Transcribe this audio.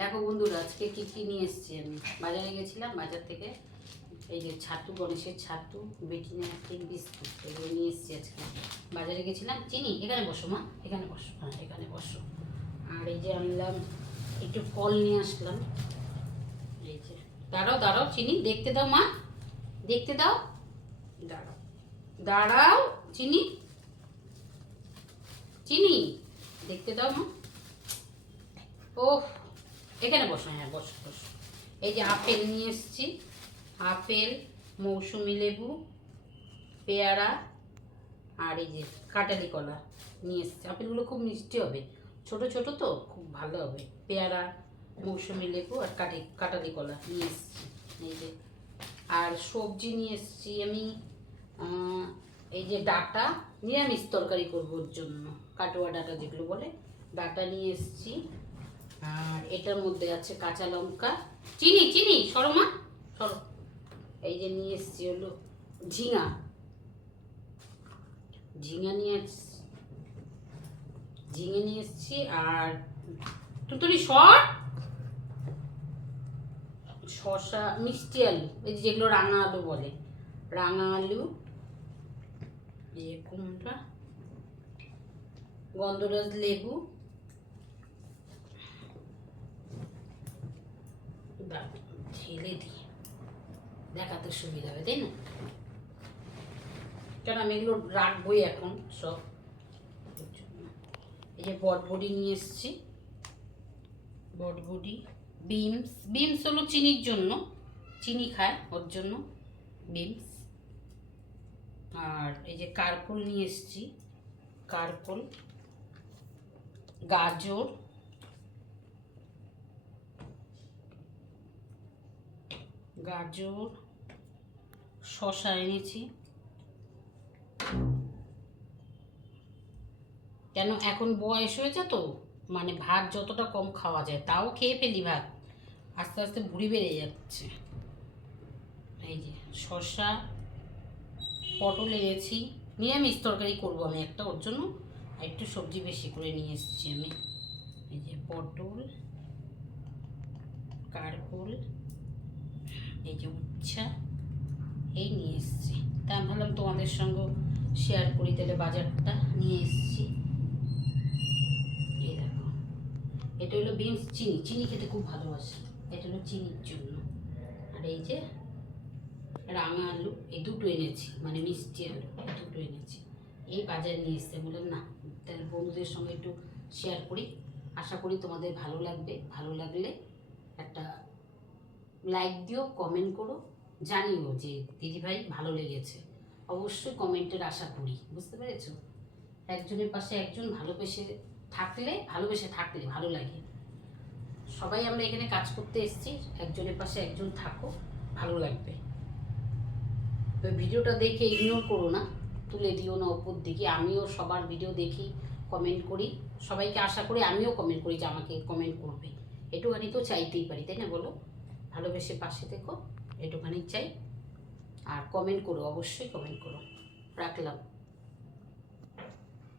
দেখো বন্ধুরা, আজকে কি কি নিয়ে এসেছি আমি। বাজারে গেছিলাম, বাজার থেকে এই যে ছাতু, গণেশের ছাতু, বেটিনা কেক, বিস্কুট এগুলো নিয়ে এসেছি আজকে। বাজারে গেছিলাম। চিনি এখানে বসো মা, এখানে বসো, হ্যাঁ এখানে বসো। আর এই যে আনলাম একটু ফল নিয়ে আসলাম। এই যে দাঁড়াও দাঁড়াও, চিনি দেখতে দাও মা, দেখতে দাও, দাঁড়াও দাঁড়াও, চিনি চিনি দেখতে দাও মা। ওহ, এখানে বসো, হ্যাঁ বসো বসো। এই যে আপেল নিয়ে এসেছি, আপেল, মৌসুমি লেবু, পেয়ারা, আর এই যে কাঁঠালি কলা নিয়ে এসেছি। আপেলগুলো খুব মিষ্টি হবে, ছোট ছোট তো খুব ভালো হবে। পেয়ারা, মৌসুমি লেবু আর কাঁঠালি কলা নিয়ে এসেছি। এই যে আর সবজি নিয়ে এসেছি আমি, এই যে ডাঁটা, নিরামিষ তরকারি করবো ওর জন্য, কাটোয়া ডাঁটা যেগুলো বলে, ডাঁটা নিয়ে এসেছি। আর এটার মধ্যে আছে কাঁচা লঙ্কা, চিনি চিনি সরো মা সরো। এই যে নিয়ে এসেছি হলো ঝিঙা, ঝিঙে নিয়ে এসেছি। আর তুতরি শসা, মিষ্টি আলু, এই যে যেগুলো রাঙা আলু বলে, রাঙা আলু, এই কুমড়া, গন্ধরাজ লেবু, ঢেলে দিয়ে দেখাতে সুবিধা হবে তাই না, কেন আমি এগুলো রাখবোই এখন সব। এই যে বটবডি নিয়ে এসেছি, বটবডি, বিমস হলো চিনির জন্য, চিনি খায় ওর জন্য বিমস। আর এই যে কারকল নিয়ে এসেছি, কারকল, গাজর, শসা এনেছি। কেন এখন বয়স হয়েছে তো, মানে ভাত যতটা কম খাওয়া যায় তাও খেয়ে ফেলি ভাত, আস্তে আস্তে ভুঁড়ি বেড়ে যাচ্ছে। এই যে শসা, পটল এনেছি, নিরামিষ তরকারি করবো আমি একটা, ওর জন্য একটু সবজি বেশি করে নিয়ে এসেছি আমি। এই যে পটল, কারকল, এই যে উচ্ছা, এই নিয়ে এসেছি। তা আমি ভাবলাম তোমাদের সঙ্গে শেয়ার করি, তাহলে বাজারটা নিয়ে এসেছি। এই দেখো, এটা হলো বিনস, চিনি খেতে খুব ভালোবাসি, এটা হলো চিনির জন্য। আর এই যে রাঙা আলু, এই দুটো এনেছি, মানে মিষ্টি আলু এই দুটো এনেছি। এই বাজার নিয়ে এসছে, বললাম না তাহলে বন্ধুদের সঙ্গে একটু শেয়ার করি। আশা করি তোমাদের ভালো লাগবে, ভালো লাগলে একটা লাইক দিও, কমেন্ট করো, জানিও যে দিদিভাই ভালো লেগেছে। অবশ্যই কমেন্টের আশা করি, বুঝতে পেরেছো? একজনের পাশে একজন ভালোবেসে থাকলে ভালো লাগে। সবাই আমরা এখানে কাজ করতে এসেছি, একজনের পাশে একজন থাকো, ভালো লাগবে। তো ভিডিওটা দেখে ইগনোর করো না, তুলে দিও না ওপর দিকে। আমিও সবার ভিডিও দেখি, কমেন্ট করি, সবাইকে আশা করি আমিও কমেন্ট করি যে আমাকে কমেন্ট করবে। একটুখানি তো চাইতেই পারি তাই না, বলো? ভালোবেসে পাশে থেকো, একটুখানি চাই। আর কমেন্ট করো, অবশ্যই কমেন্ট করো। রাখলাম।